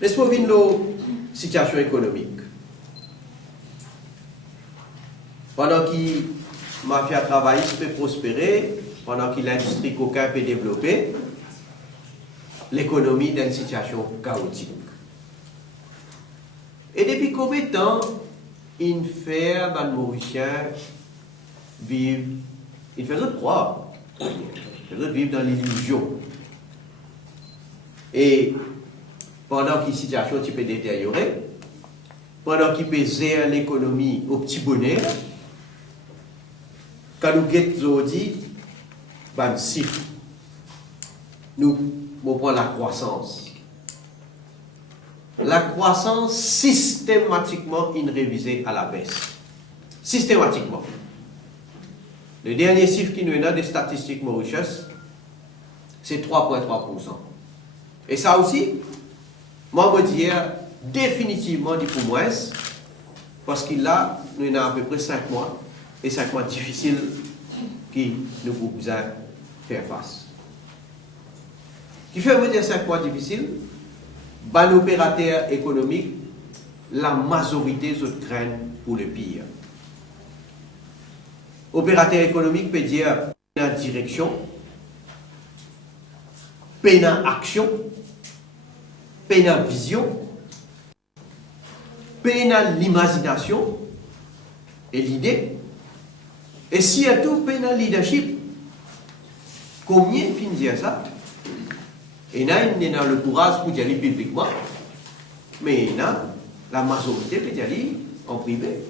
Laisse-moi venir nos situations économiques. Pendant que la mafia travaille, peut prospérer, pendant que l'industrie coca peut développer, l'économie dans une situation chaotique. Et depuis combien de temps il fait les Mauriciens vivre, il fait croire, il fait vivre dans l'illusion. Et pendant que la situation peut détériorer, pendant qu'il peut gérer l'économie au petit bonheur, quand nous guettons dit, ben si, nous prenons la croissance. La croissance systématiquement est révisée à la baisse. Systématiquement. Le dernier chiffre qui nous est dans des statistiques Mauritius, c'est 3,3%. Et ça aussi, moi je dis définitivement du pour moins, parce qu'il a, nous avons à peu près 5 mois, et 5 mois difficiles qui nous avons besoin de faire face. Qui fait vous dire 5 mois difficiles? Ben, l'opérateur économique, la majorité se craignent pour le pire. Opérateur économique peut dire la direction, peine action, peine vision, peine l'imagination et l'idée, et surtout peine leadership. Combien de dire ça? Et là, il y a le courage pour dire publiquement, mais là, la majorité peut dire en privé.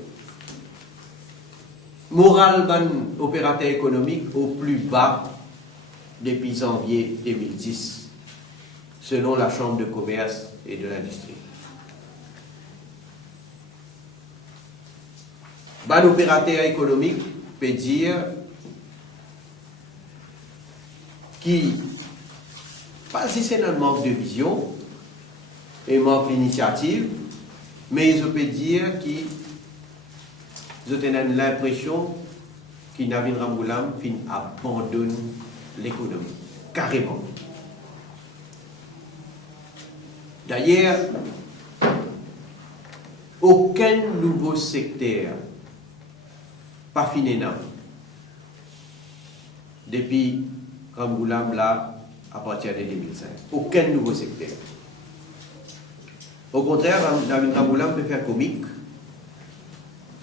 Moral d'un opérateur économique au plus bas depuis janvier 2010, selon la Chambre de commerce et de l'industrie. Un opérateur économique peut dire qui, pas si c'est un manque de vision et manque d'initiative, mais je peux dire qu'ils ont l'impression qu'il Navin Ramgoolam abandonne l'économie, carrément. D'ailleurs, aucun nouveau secteur, pas fini depuis Ramgoolam là, à partir de 2005. Aucun nouveau secteur. Au contraire, Navin Ramgoolam peut faire comique,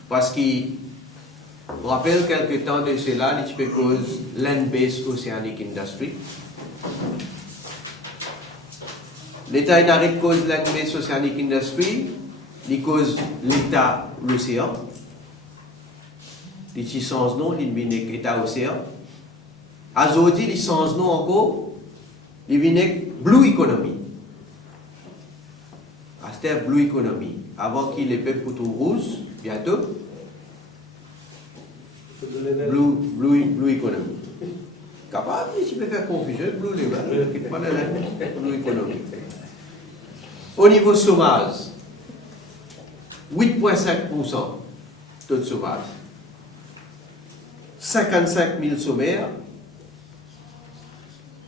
parce qu'il rappelle quelque temps de cela, il peut cause Land-Based Oceanic Industry. L'État inarrête cause Land-Based Oceanic Industry, il cause l'État l'océan. Il change nom, il vient l'État océan. Aujourd'hui, il change nom encore. Il vient Blue Economy. C'était Blue Economy. Avant qu'il ait fait pour tout rouge, bientôt, Blue Economy. Capable, si peut faire confusion, Blue Economy. Au niveau chômage, 8,5% taux de chômage. 55 000 chômeurs.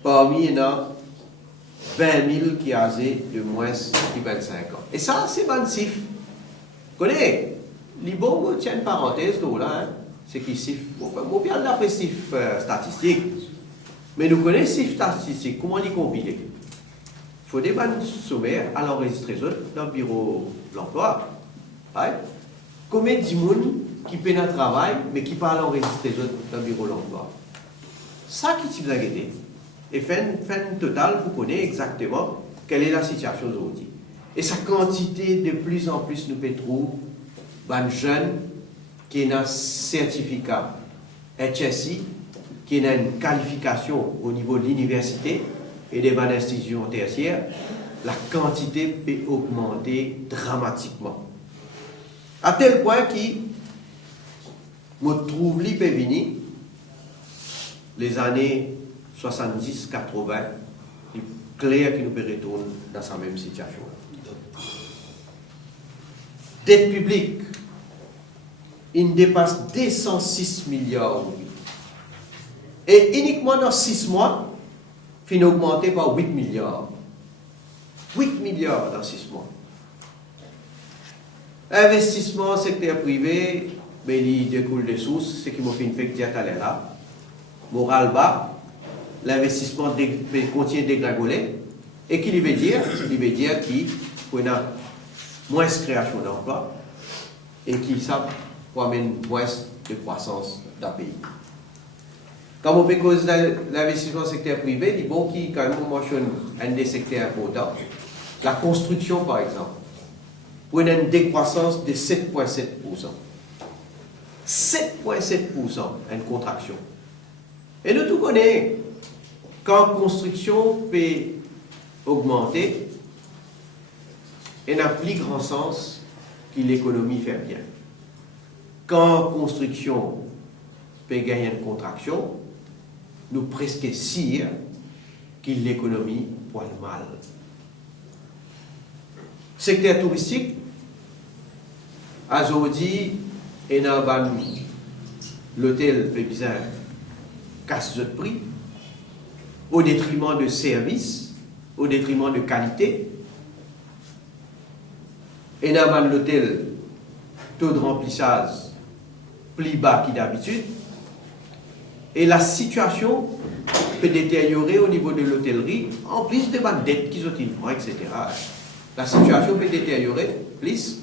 Parmi, il y en a 20 000 qui ont âgé de moins de 25 ans. Et ça, c'est un chiffre. Vous connaissez, les bons tiennent une parenthèse là, hein? C'est qui chiffre. Bon, bien d'après chiffre statistique. Mais nous connaissons chiffre statistique. Comment les compiler? Il faut des bandes sommaires à l'enregistrer dans le bureau de l'emploi. Ouais? Combien de monde qui paient un travail, mais qui parlent enregistrer dans le bureau de l'emploi? Ça qui vous a guetté. Et fait un total pour connaître exactement quelle est la situation aujourd'hui. Et sa quantité, de plus en plus, nous peut trouver des jeunes qui ont un certificat HSI, qui ont une qualification au niveau de l'université et des bonnes institutions tertiaires, la quantité peut augmenter dramatiquement. À tel point qu'il me trouve l'IPVINI, les années 70, 80, il est clair qu'il nous peut retourner dans sa même situation. Dette publique, il dépasse 206 milliards. Et uniquement dans 6 mois, il a augmenté par 8 milliards. 8 milliards dans 6 mois. Investissement secteur privé, ben, il découle des sources, ce qui m'a fait une fait dire à là. Moral bas, l'investissement continue de dégringoler. Et qui veut dire? Il veut dire qu'on a moins de création d'emplois et qui ça amène moins de croissance dans le pays. Quand on peut cause l'investissement secteur privé, il bon qui quand même mentionne un des secteurs importants, la construction par exemple, où on a une décroissance de 7,7%. 7,7%, une contraction. Et nous tout connaissons, quand la construction peut augmenter, elle n'a plus grand sens que l'économie fait bien. Quand la construction peut gagner une contraction, nous presque sire que l'économie poil mal. Secteur touristique, aujourd'hui, et dans l'hôtel fait bizarre, casse de prix, au détriment de services, au détriment de qualité. Et dans l'hôtel, taux de remplissage plus bas que d'habitude. Et la situation peut détériorer au niveau de l'hôtellerie, en plus de ma dette qui sont etc. La situation peut détériorer plus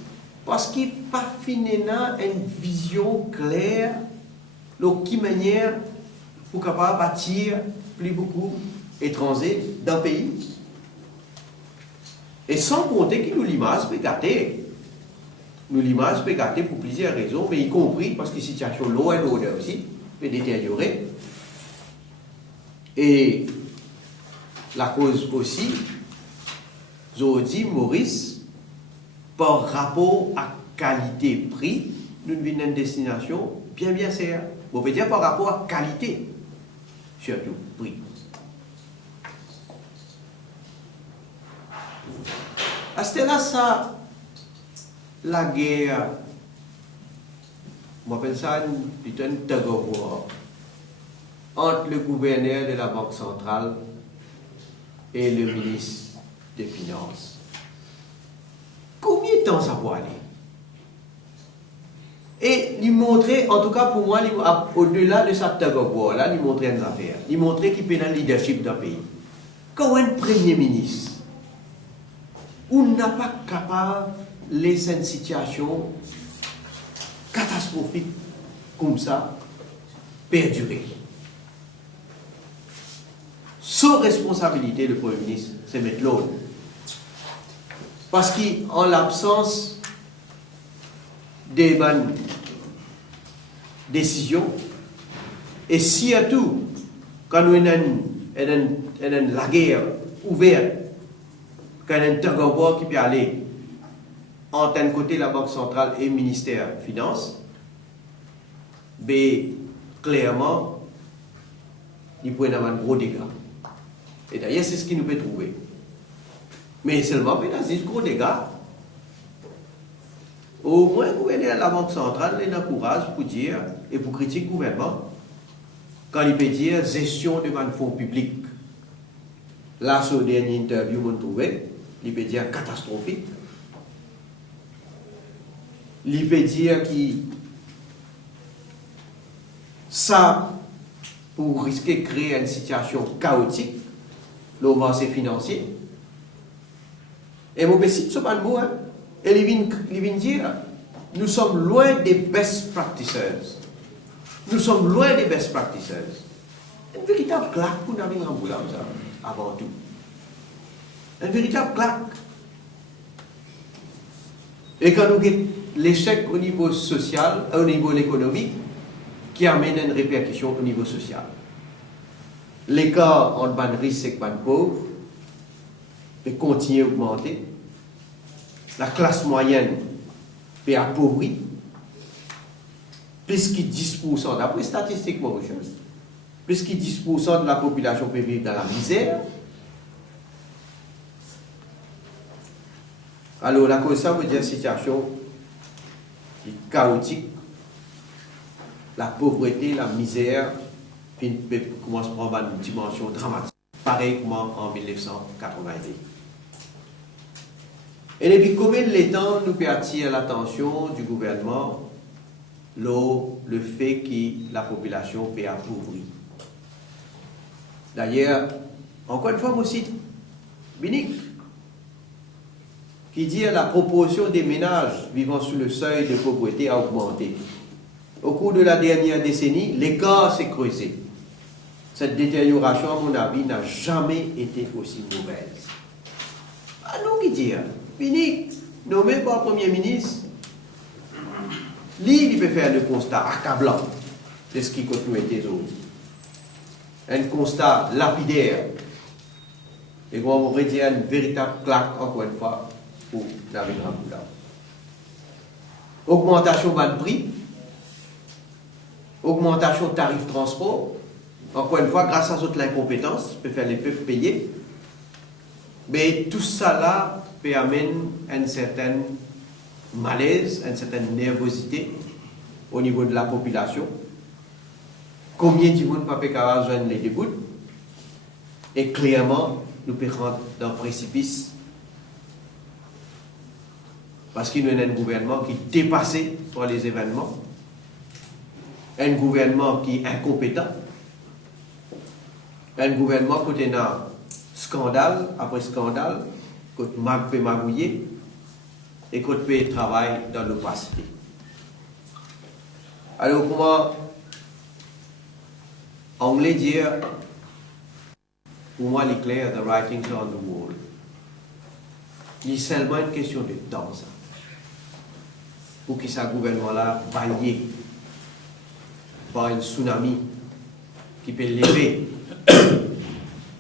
parce qu'il n'y a pas finalement une vision claire de quelle manière pour capable bâtir plus beaucoup d'étrangers dans le pays. Et sans compter que nous l'image peut gâter. Nous l'image peut gâter pour plusieurs raisons, mais y compris parce que la situation loin et l'odeur aussi peut détériorer. Et la cause aussi, je dis, Maurice, par rapport à qualité-prix, nous venons d'une destination bien serre. On peut dire par rapport à qualité, surtout prix. À ce là, ça, la guerre, on appelle ça une tug of war entre le gouverneur de la Banque centrale et le ministre des Finances. Combien de temps ça va aller? Et lui montrer, en tout cas pour moi, au-delà de sa tug of war, là, lui montrer une affaire. Lui montrer qu'il peut dans le leadership d'un pays. Quand un premier ministre, on n'a pas capable de laisser une situation catastrophique comme ça perdurer. Sans responsabilité, le Premier ministre, c'est mettre l'ordre. Parce qu'en l'absence des bonnes décisions, et surtout, quand nous avons la guerre ouverte, quand il y a un tug of war qui peut aller entre un côté la Banque centrale et le ministère des Finances, mais clairement, il peut y avoir un gros dégât. Et d'ailleurs, c'est ce qui nous peut trouver. Mais seulement, dans ces gros dégâts, au moins, le gouverneur de la Banque centrale il a le courage pour dire, et pour critiquer le gouvernement, quand il peut dire gestion de fonds publics. Là, sur le dernier interview, on trouvait, il peut dire catastrophique. Il peut dire que ça, pour risquer de créer une situation chaotique, le marché financier. Et mon petit, ce n'est pas le mot, hein. Et il vient dire, nous sommes loin des best practices. Nous sommes loin des best practices. Une véritable claque pour nous arriver en boulot, ça, avant tout. Une véritable claque. Et quand nous avons l'échec au niveau social, au niveau économique, qui amène une répercussion au niveau social. L'écart entre les riches et les pauvres peut continuer à augmenter. La classe moyenne peut appauvrir. Plus que 10%, d'après statistiques mauritiennes, plus que 10% de la population peut vivre dans la misère. Alors, la cause ça veut dire situation chaotique, la pauvreté, la misère, puis commence à prendre une dimension dramatique, pareil comme en 1990. Et depuis combien de temps nous peut attirer l'attention du gouvernement le fait que la population peut appauvrir. D'ailleurs, encore une fois, moi aussi, Binic, qui dit que la proportion des ménages vivant sous le seuil de pauvreté a augmenté. Au cours de la dernière décennie, l'écart s'est creusé. Cette détérioration, à mon avis, n'a jamais été aussi mauvaise. À nous qui dire, Binic, nommé par le Premier ministre, lui, il peut faire le constat accablant de ce qui continue des autres. Un constat lapidaire. Et on va dire une véritable claque, encore une fois, pour David Ramboula. Augmentation de prix, augmentation de tarifs de transport, encore une fois, grâce à toute l'incompétence, peut faire les peuples payer. Mais tout ça là peut amener une certaine malaise, une certaine nervosité au niveau de la population. Combien de monde peut pas joindre les débouts? Et clairement, nous pouvons rentrer dans le précipice. Parce qu'il y a un gouvernement qui est dépassé par les événements, un gouvernement qui est incompétent, un gouvernement qui est dans scandale après scandale, qui peut magouiller et qui peut travailler dans l'opacité. Alors, comment anglais dire, pour moi, il est clair, the writings are on the wall. Il est seulement une question de temps, ça. Pour que ce gouvernement-là baillé par un tsunami qui peut lever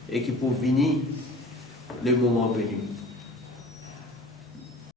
et qui peut venir le moment venu.